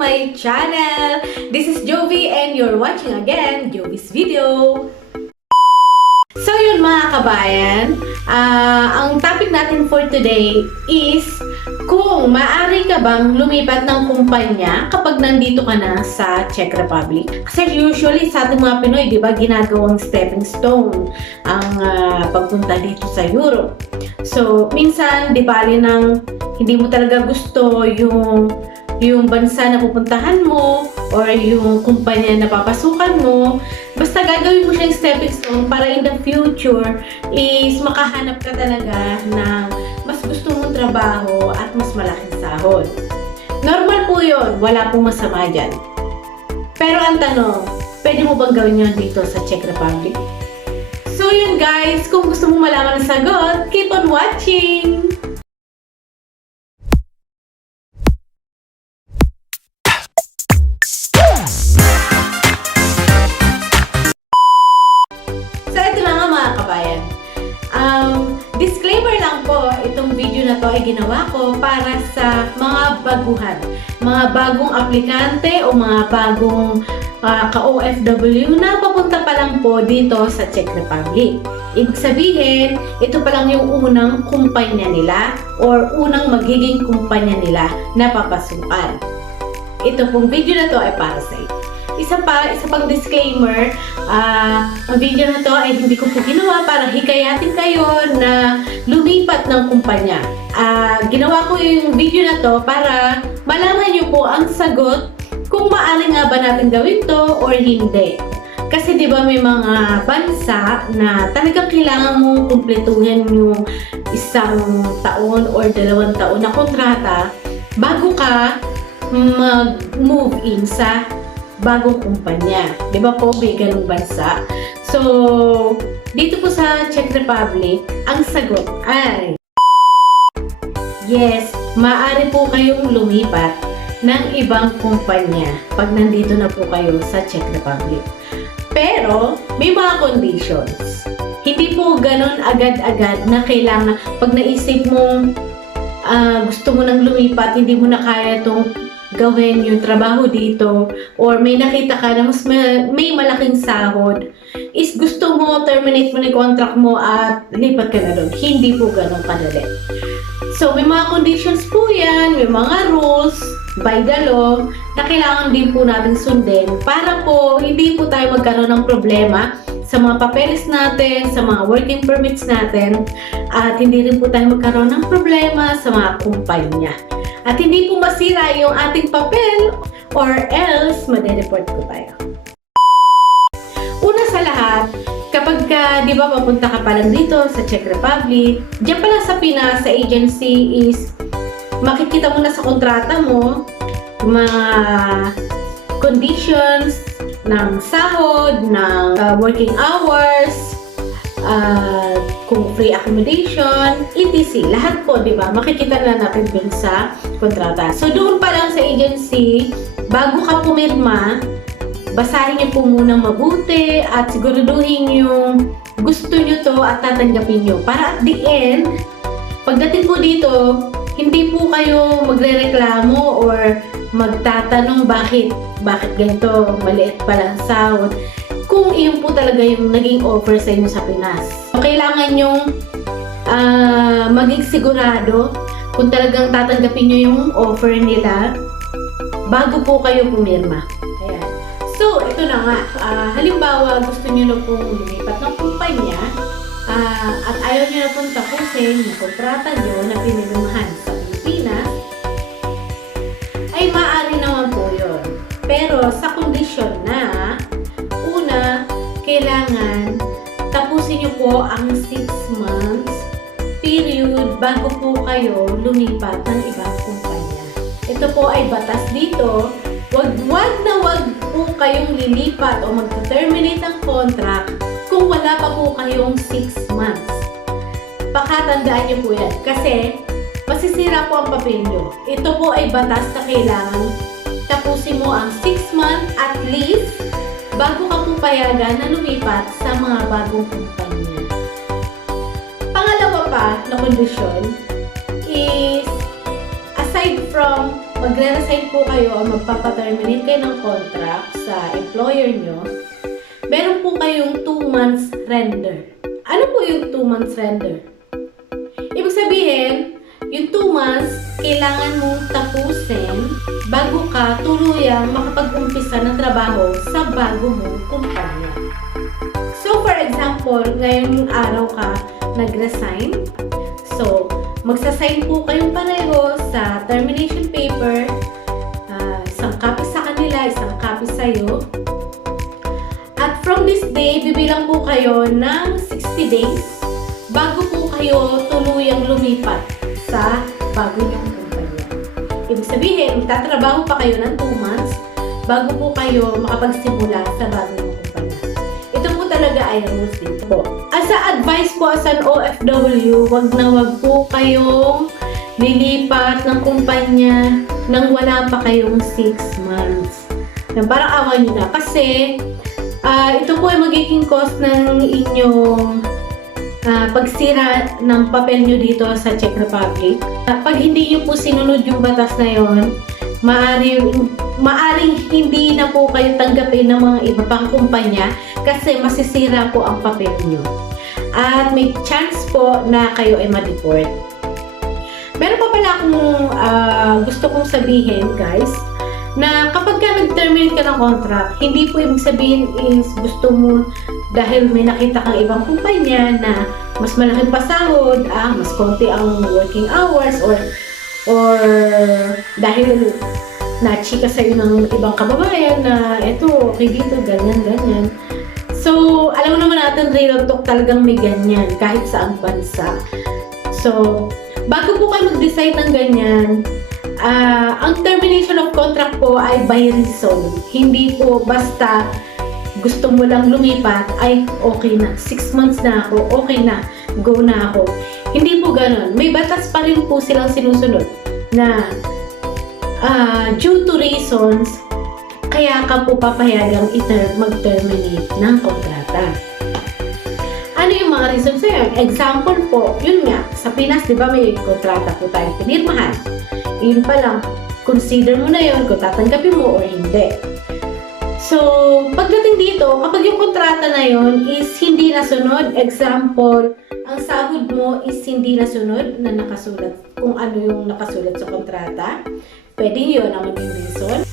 my channel! This is Jovi and you're watching again Jovi's video. So yun mga kabayan, ang topic natin for today is kung maaari ka bang lumipat ng kumpanya kapag nandito ka na sa Czech Republic. Kasi usually sa ating mga Pinoy, di ba, ginagawang stepping stone ang pagpunta dito sa Europe. So minsan, di bali nang hindi mo talaga gusto yung bansa na pupuntahan mo or yung kumpanya na papasukan mo, basta gagawin mo siyang stepping stone para in the future is makahanap ka talaga ng mas gusto mong trabaho at mas malaking sahod. Normal po yun, wala pong masama dyan. Pero ang tanong, pwede mo bang gawin yun dito sa Czech Republic? So yun guys, kung gusto mong malaman ang sagot, keep on watching! Disclaimer lang po, itong video na to ay ginawa ko para sa mga baguhan, mga bagong aplikante o mga bagong ka-OFW na papunta pa lang po dito sa Czech Republic. Ibig sabihin, ito pa lang yung unang kumpanya nila or unang magiging kumpanya nila na papasukan. Ito pong video na to ay para sa iyo. Isa pang disclaimer, ang video na to ay hindi ko po ginawa para hikayatin kayo na lumipat ng kumpanya. Ginawa ko yung video na to para malaman nyo po ang sagot kung maaari nga ba natin gawin to or hindi. Kasi di ba may mga bansa na talagang kailangan mong kumpletuhin yung 1 taon or 2 taon na kontrata bago ka mag-move in sa bagong kumpanya. Di ba po, may ganung bansa? So, dito po sa Czech Republic, ang sagot ay yes, maaari po kayong lumipat ng ibang kumpanya pag nandito na po kayo sa Czech Republic. Pero, may mga conditions. Hindi po ganun agad-agad na kailangan, pag naisip mong gusto mo nang lumipat, hindi mo na kaya itong gawin yung trabaho dito or may nakita ka na mas may malaking sahod is gusto mo, terminate mo na yung contract mo at lipat ka na doon. Hindi po ganun kadali. So, may mga conditions po yan, may mga rules by the law na kailangan din po natin sundin para po hindi po tayo magkaroon ng problema sa mga papeles natin, sa mga working permits natin at hindi rin po tayo magkaroon ng problema sa mga kumpanya. At hindi po masira yung ating papel or else made-report po tayo. Una sa lahat, kapag di ba papunta ka pa lang dito sa Czech Republic, diyan pala sa Pinas, sa agency is makikita mo na sa kontrata mo mga conditions ng sahod, ng working hours, kung free accommodation, etc. Lahat po, di ba? Makikita na natin dun sa kontrata. So, doon pa lang sa agency, bago ka pumirma, basahin niyo po munang mabuti at siguraduhin yung gusto niyo to at tatanggapin niyo. Para at the end, pagdating po dito, hindi po kayo magrereklamo or magtatanong bakit ganito, maliit pa lang sahod. Kung iyon po talaga yung naging offer sa inyo sa Pinas. So, kailangan yung maging sigurado kung talagang tatanggapin nyo yung offer nila bago po kayo pumirma. Ayan. So, ito na nga. Halimbawa, gusto nyo na pong lumipat ng kumpanya at ayaw nyo na pong tapusin yung kontrata nyo na pinirmahan sa Pilipinas, ay maaari naman po yun. Pero sa kondisyon na kailangan tapusin nyo po ang 6 months period bago po kayo lumipat ng ibang kumpanya. Ito po ay batas dito. Wag po kayong lilipat o mag-terminate ng contract kung wala pa po kayong 6 months. Pakatandaan nyo po yan kasi masisira po ang papel nyo. Ito po ay batas na kailangan tapusin mo ang 6 months at least bago ka pupayagan na lumipat sa mga bagong kumpanya. Pangalawa pa na kondisyon is aside from from magre-resign po kayo o magpapaterminate kayo ng contract sa employer nyo, meron po kayong 2 months render. Ano po yung 2 months render? Ibig sabihin, yung 2 months, kailangan mong tapusin bago ka tuluyang makapag-umpisa ng trabaho sa bago mong kumpanya. So, for example, ngayon yung araw ka nag-resign. So, magsasign po kayong pareho sa termination paper. Isang copy sa kanila, isang copy sa'yo. At from this day, bibilang po kayo ng 60 days bago po kayo tuluyang lumipat sa bago niyong kumpanya. Ibig sabihin, tatrabaho pa kayo ng 2 months bago po kayo makapagsimula sa bago niyong kumpanya. Ito po talaga ay rules dito po. As a advice po as an OFW, wag na wag po kayong lilipat ng kumpanya nang wala pa kayong 6 months. Yan, parang awa nyo na. Kasi, ito po ay magiging cost ng inyong pagsira ng papel nyo dito sa Czech Republic. Pag hindi nyo po sinunod yung batas na yon, maaring hindi na po kayo tanggapin ng mga iba pang kumpanya kasi masisira po ang papel nyo. At may chance po na kayo ay ma-deport. Meron pa pala akong gusto kong sabihin, guys, na kapag ka nag-terminate ka ng contract, hindi po ibig sabihin is gusto mo dahil may nakita kang ibang kumpanya na mas malaking pasahod, mas konti ang working hours, or dahil na-chika sa'yo ng ibang kababayan na eto, okay dito, ganyan. So, alam mo naman natin, real talk talagang may ganyan kahit saang bansa. So, bago po kayo mag-decide ng ganyan, ang termination of contract po ay by reason. Hindi po basta gusto mo lang lumipat, ay okay na. 6 months na ako, okay na. Go na ako. Hindi po ganun. May batas pa rin po silang sinusunod na due to reasons, kaya ka po papayagang mag-terminate ng kontrata. Ano yung mga reasons na yun? Example po, yun nga, sa Pinas, di ba may kontrata po tayong pinirmahan. Yun pa lang, consider mo na yun kung tatanggapin mo or hindi. So, pagdating dito, kapag yung kontrata na yun is hindi nasunod, example, ang sahod mo is hindi nasunod na nakasulat, kung ano yung nakasulat sa kontrata, pwede yun ang maging reason.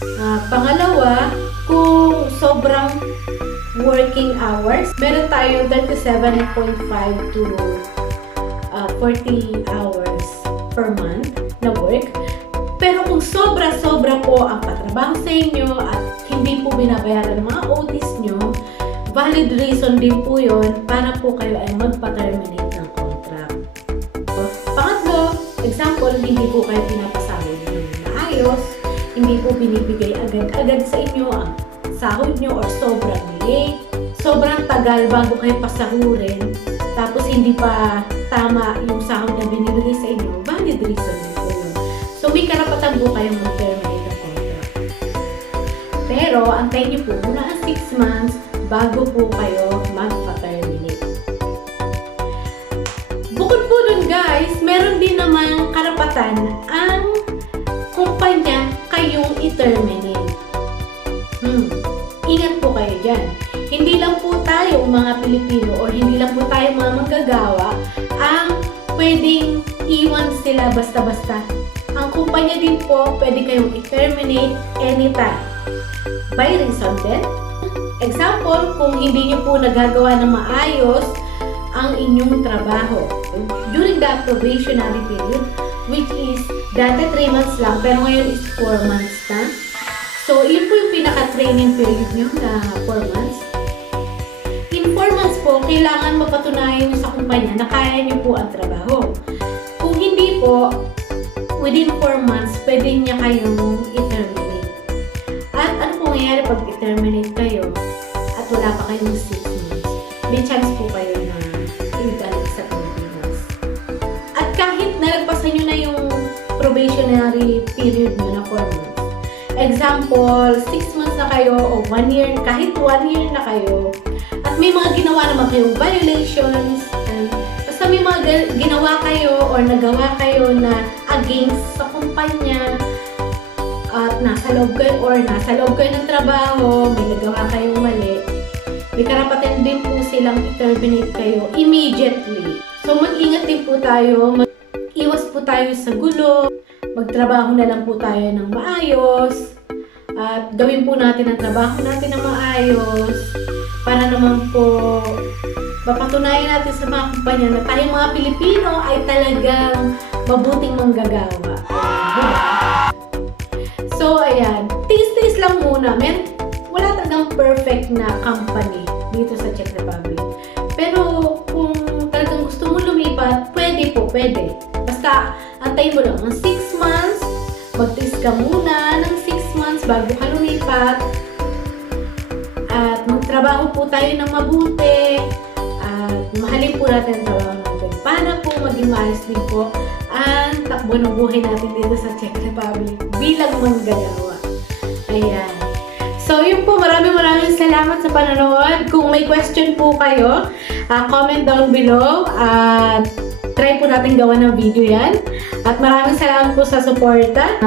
Pangalawa, kung sobrang working hours, meron tayong 37.5 to 40 hours per month na work. Pero kung sobra-sobra po ang patrabaho sa inyo at hindi po binabayaran ng mga OTs nyo, valid reason din po yun para po kayo ay magpa-terminate ng contract. Pangatlo, example, hindi po kayo pinapasahod ng maayos, hindi po binibigay agad-agad sa inyo ang sahod nyo or sobrang late, sobrang tagal bago kayo pasahurin, tapos hindi pa tama yung sahod na binibigay sa inyo, valid reason din po yun. So, may karapatan po kayong mag-terminate ng contract. Pero, antayin niyo po muna ang 6 months bago po kayo magpa-terminate. Bukod po dun, guys, meron din naman karapatan ang kumpanya kayong i-terminate. Ingat po kayo dyan. Hindi lang po tayo mga Pilipino or hindi lang po tayo mga manggagawa ang pwedeng iwan sila basta-basta. Ang kumpanya din po, pwede kayong i-terminate anytime. By reason din. Example, kung hindi nyo po nagagawa ng maayos ang inyong trabaho during the probationary period, which is dati 3 months lang, pero ngayon is 4 months na. So, yun po yung pinaka-training period nyo na 4 months. In 4 months po, kailangan mapatunayan nyo sa kumpanya na kaya nyo po ang trabaho. Kung hindi po, within 4 months, pwede niya kayong i-terminate. At ano po nangyayari pag i-terminate kayo at wala pa kayong 6 months? May chance po kayo na ibalik sa Pilipinas. At kahit nalagpasan nyo na yung probationary period nyo na 4 months, example, 6 months na kayo o 1 year, kahit 1 year na kayo, at may mga ginawa naman kayong violations, basta may mga ginawa kayo or nagawa kayo na against sa kumpanya, at nasa loob kayo ng trabaho, may nagawa kayong mali, may karapatan din po silang i-terminate kayo immediately. So mag-ingat din po tayo, iwas po tayo sa gulo, magtrabaho na lang po tayo ng maayos, at gawin po natin ang trabaho natin ng maayos para naman po mapatunayan natin sa mga kumpanya na tayong mga Pilipino ay talagang mabuting manggagawa. So, ayan. Tiis-tiis lang muna. Wala talagang perfect na company dito sa Czech Republic. Pero, kung talagang gusto mo lumipat, pwede. Basta, antayin mo lang ng 6 months. Magtiis ka muna ng 6 months bago ka lumipat. At magtrabaho po tayo ng mabuti. At mahalin po natin ang trabaho natin. Para po maging maayos din po ang takbo ng buhay natin dito sa Czech Republic bilang manggagawa. Ayan. So, yun po. Maraming salamat sa panonood. Kung may question po kayo, comment down below. At try po natin gawa ng video yan. At maraming salamat po sa suporta.